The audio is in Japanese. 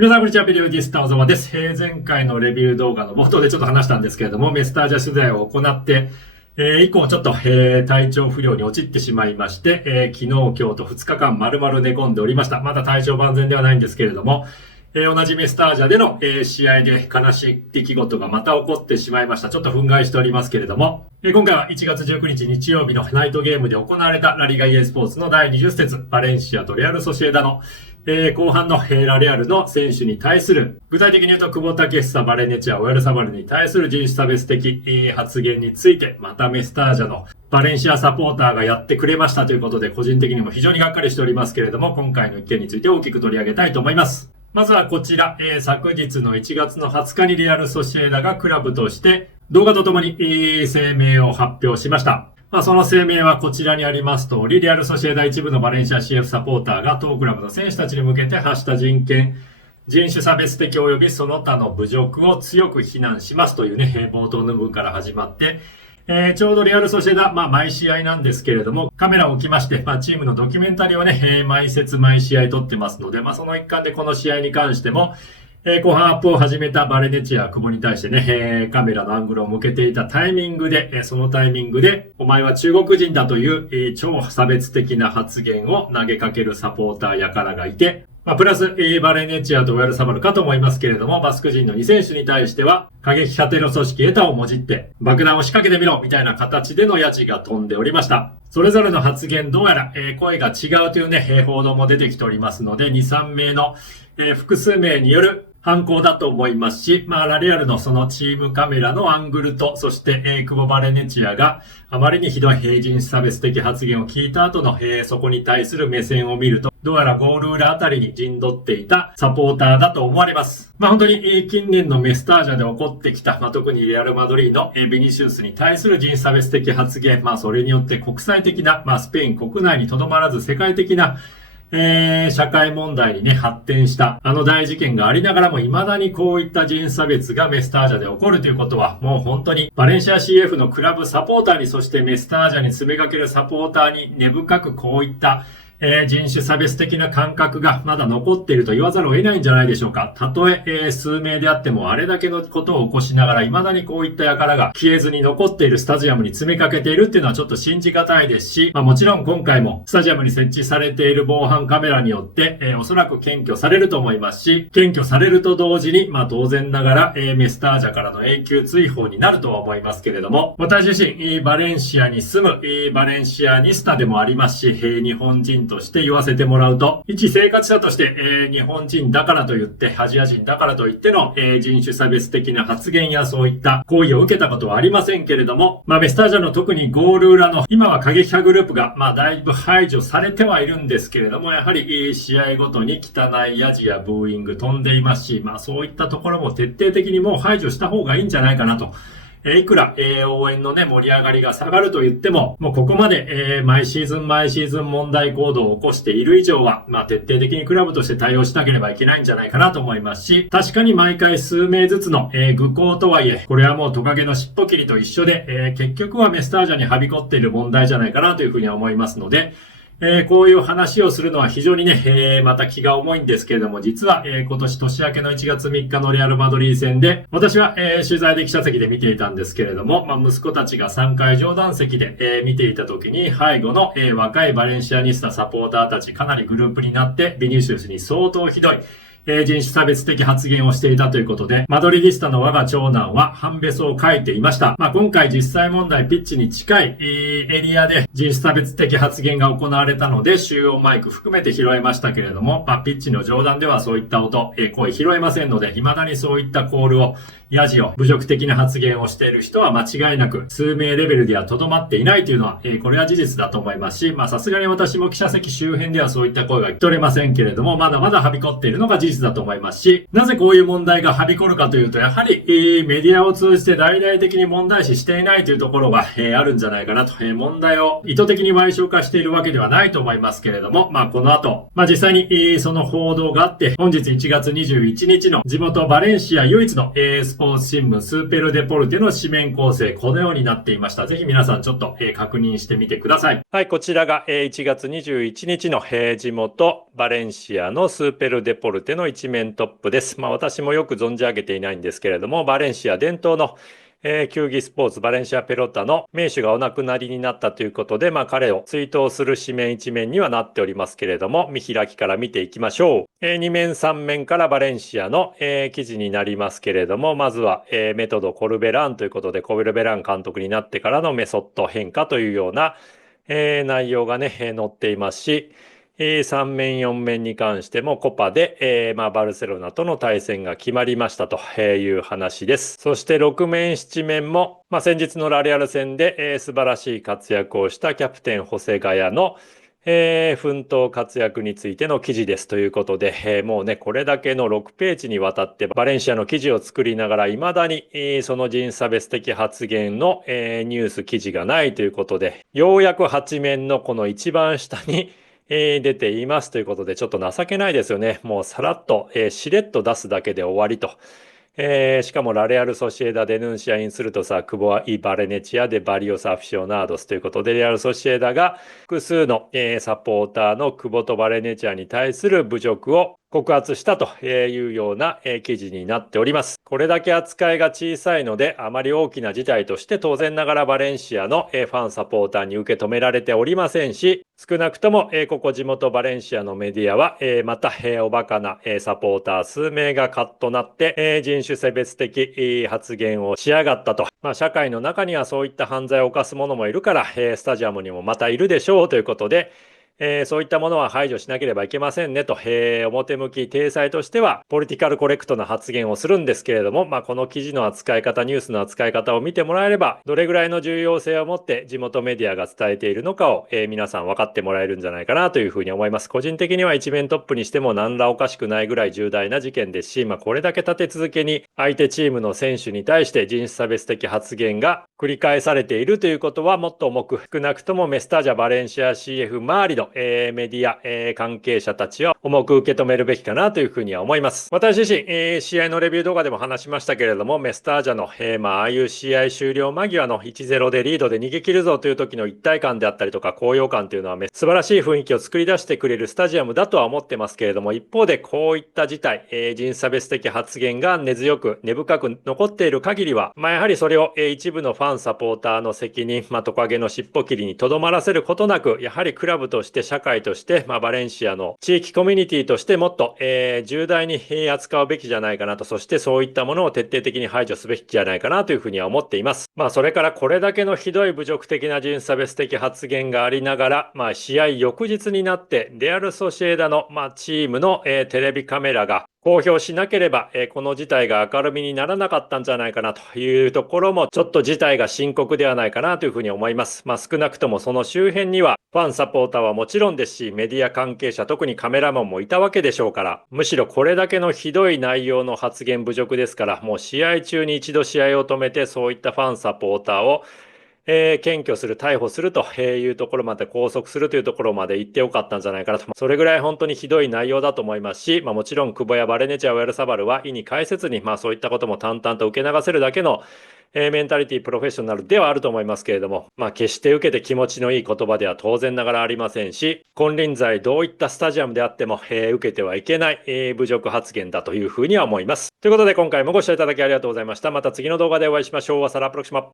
皆さんこんにちは、ビデオディスター小沢です。前回のレビュー動画の冒頭でちょっと話したんですけれども、メスタージャ取材を行って、以降ちょっと、体調不良に陥ってしまいまして、昨日、今日と2日間丸々寝込んでおりました。まだ体調万全ではないんですけれども、同じメスタージャでの、試合で悲しい出来事がまた起こってしまいました。ちょっと憤慨しておりますけれども、今回は1月19日日曜日のナイトゲームで行われたラリガ EA スポーツの第20節、バレンシアとレアルソシエダの後半のラレアルの選手に対する、具体的に言うと久保建英、バレネチア、オヤルサバルに対する人種差別的発言について、またメスタージャのバレンシアサポーターがやってくれましたということで、個人的にも非常にがっかりしておりますけれども、今回の一件について大きく取り上げたいと思います。まずはこちら、昨日の1月の20日にレアルソシエダがクラブとして動画とともに声明を発表しました。その声明はこちらにあります通り、レアルソシエダ一部のバレンシア CF サポーターが当クラブの選手たちに向けて発した人権、人種差別的及びその他の侮辱を強く非難しますというね、冒頭の部分から始まって、ちょうどレアルソシエダ、毎試合なんですけれども、カメラを置きまして、チームのドキュメンタリーをね、毎節毎試合撮ってますので、その一環でこの試合に関しても、後半アップを始めたバレネチア、久保に対してね、カメラのアングルを向けていたタイミングで、そのタイミングで、お前は中国人だという、超差別的な発言を投げかけるサポーターやからがいて、プラス、バレネチアとウエルサバルかと思いますけれども、バスク人の2選手に対しては、過激派テロ組織エタをもじって、爆弾を仕掛けてみろみたいな形でのヤジが飛んでおりました。それぞれの発言、どうやら、声が違うというね、報道も出てきておりますので、2、3名の、複数名による犯行だと思いますし、ラレアルのそのチームカメラのアングルと、そして、久保バレネチアがあまりにひどい人種差別的発言を聞いた後の、そこに対する目線を見ると、どうやらゴール裏あたりに陣取っていたサポーターだと思われます。本当に、近年のメスタージャで起こってきた、特にレアルマドリーの、ビニシウスに対する人種差別的発言、それによって国際的な、スペイン国内にとどまらず世界的な社会問題にね、発展したあの大事件がありながらも未だにこういった人種差別がメスタージャで起こるということは、もう本当にバレンシア CF のクラブサポーターに、そしてメスタージャに詰めかけるサポーターに根深くこういった人種差別的な感覚がまだ残っていると言わざるを得ないんじゃないでしょうか。たとえ、数名であってもあれだけのことを起こしながら未だにこういった輩が消えずに残っているスタジアムに詰めかけているっていうのはちょっと信じがたいですし、もちろん今回もスタジアムに設置されている防犯カメラによって、おそらく検挙されると思いますし、検挙されると同時に、当然ながら、メスタージャからの永久追放になるとは思いますけれども、私自身、バレンシアに住む、バレンシアニスタでもありますし、日本人として言わせてもらうと、一生活者として、日本人だからといって、アジア人だからといっての、人種差別的な発言やそういった行為を受けたことはありませんけれども、メスタージャの特にゴール裏の、今は過激派グループが、だいぶ排除されてはいるんですけれども、やはり、試合ごとに汚いヤジやブーイング飛んでいますし、そういったところも徹底的にもう排除した方がいいんじゃないかなと。いくら、応援のね、盛り上がりが下がると言っても、もうここまで、毎シーズン問題行動を起こしている以上は、徹底的にクラブとして対応しなければいけないんじゃないかなと思いますし、確かに毎回数名ずつの、愚行とはいえ、これはもうトカゲの尻尾切りと一緒で、結局はメスタージャにはびこっている問題じゃないかなというふうには思いますので、こういう話をするのは非常にね、また気が重いんですけれども、実は、今年年明けの1月3日のレアルマドリー戦で、私は、取材で記者席で見ていたんですけれども、息子たちが3階上段席で、見ていた時に、背後の、若いバレンシアニスタサポーターたちかなりグループになって、ビニシウスに相当ひどい、人種差別的発言をしていたということで、マドリディスタの我が長男は判別を書いていました。今回実際問題ピッチに近いエリアで人種差別的発言が行われたので、集音マイク含めて拾えましたけれども、ピッチの上段ではそういった音、声拾えませんので、未だにそういったコールを、ヤジを侮辱的な発言をしている人は間違いなく数名レベルでは留まっていないというのは、これは事実だと思いますし、さすがに私も記者席周辺ではそういった声が聞き取れませんけれども、まだまだはびこっているのが事実だと思いますし、なぜこういう問題がはびこるかというと、やはり、メディアを通じて大々的に問題視していないというところが、あるんじゃないかなと、問題を意図的に矮小化しているわけではないと思いますけれども、この後、実際に、その報道があって、本日1月21日の地元バレンシア唯一の、スポーツ新聞スーペルデポルテの紙面構成、このようになっていました。ぜひ皆さんちょっと確認してみてください。はい、こちらが1月21日の地元バレンシアのスーペルデポルテの一面トップです。私もよく存じ上げていないんですけれども、バレンシア伝統の球技スポーツバレンシアペロッタの名手がお亡くなりになったということで、彼を追悼する紙面一面にはなっておりますけれども、見開きから見ていきましょう。2面3面からバレンシアの記事になりますけれども、まずはメトド・コルベランということで、コルベラン監督になってからのメソッド変化というような内容がね、載っていますし、3面4面に関してもコパで、バルセロナとの対戦が決まりましたという話です。そして6面7面も、先日のラレアル戦で、素晴らしい活躍をしたキャプテンホセガヤの奮闘活躍についての記事ですということで、もうね、これだけの6ページにわたってバレンシアの記事を作りながら未だに、その人差別的発言の、ニュース記事がないということで、ようやく8面のこの一番下に出ていますということで、ちょっと情けないですよね。もうさらっと、しれっと出すだけで終わりと。しかもラレアル・ソシエダ・デヌンシア・インスルトサ・クボア・イ・バレネチア・デ・バリオス・アフィシオナードスということで、レアル・ソシエダが複数の、サポーターのクボとバレネチアに対する侮辱を告発したというような記事になっております。これだけ扱いが小さいので、あまり大きな事態として当然ながらバレンシアのファンサポーターに受け止められておりませんし、少なくともここ地元バレンシアのメディアはまたおバカなサポーター数名がカッとなって人種差別的発言をしやがったと。社会の中にはそういった犯罪を犯す者もいるからスタジアムにもまたいるでしょうということで、そういったものは排除しなければいけませんねと、表向き体裁としてはポリティカルコレクトな発言をするんですけれども、この記事の扱い方、ニュースの扱い方を見てもらえれば、どれぐらいの重要性を持って地元メディアが伝えているのかを、皆さん分かってもらえるんじゃないかなというふうに思います。個人的には一面トップにしても何らおかしくないぐらい重大な事件ですし、これだけ立て続けに相手チームの選手に対して人種差別的発言が繰り返されているということはもっと重く、少なくともメスタージャ・バレンシア CF 周りの、メディア、関係者たちは重く受け止めるべきかなというふうには思います。私自身、試合のレビュー動画でも話しましたけれども、メスタージャの、ああいう試合終了間際の 1-0 でリードで逃げ切るぞという時の一体感であったりとか高揚感というのは素晴らしい雰囲気を作り出してくれるスタジアムだとは思ってますけれども、一方でこういった事態、人種差別的発言が根強く根深く残っている限りは、やはりそれを、一部のファンサポーターの責任、トカゲの尻尾切りにとどまらせることなく、やはりクラブとして社会として、バレンシアの地域コミュニティとしてもっと、重大に扱うべきじゃないかなと、そしてそういったものを徹底的に排除すべきじゃないかなというふうには思っています。それからこれだけのひどい侮辱的な人種差別的発言がありながら、試合翌日になってレアル・ソシエダの、チームの、テレビカメラが公表しなければ、この事態が明るみにならなかったんじゃないかなというところも、ちょっと事態が深刻ではないかなというふうに思います。少なくともその周辺には、ファンサポーターはもちろんですし、メディア関係者、特にカメラマンもいたわけでしょうから、むしろこれだけのひどい内容の発言侮辱ですから、もう試合中に一度試合を止めて、そういったファンサポーターを検挙する、逮捕するというところまで、拘束するというところまで行ってよかったんじゃないかなと。それぐらい本当にひどい内容だと思いますし、もちろん久保やバレネチア、オヤルサバルは意に介せずに、そういったことも淡々と受け流せるだけのメンタリティプロフェッショナルではあると思いますけれども、決して受けて気持ちのいい言葉では当然ながらありませんし、金輪際どういったスタジアムであっても、受けてはいけない、侮辱発言だというふうには思います。ということで今回もご視聴いただきありがとうございました。また次の動画でお会いしましょう。サラプロクシマ。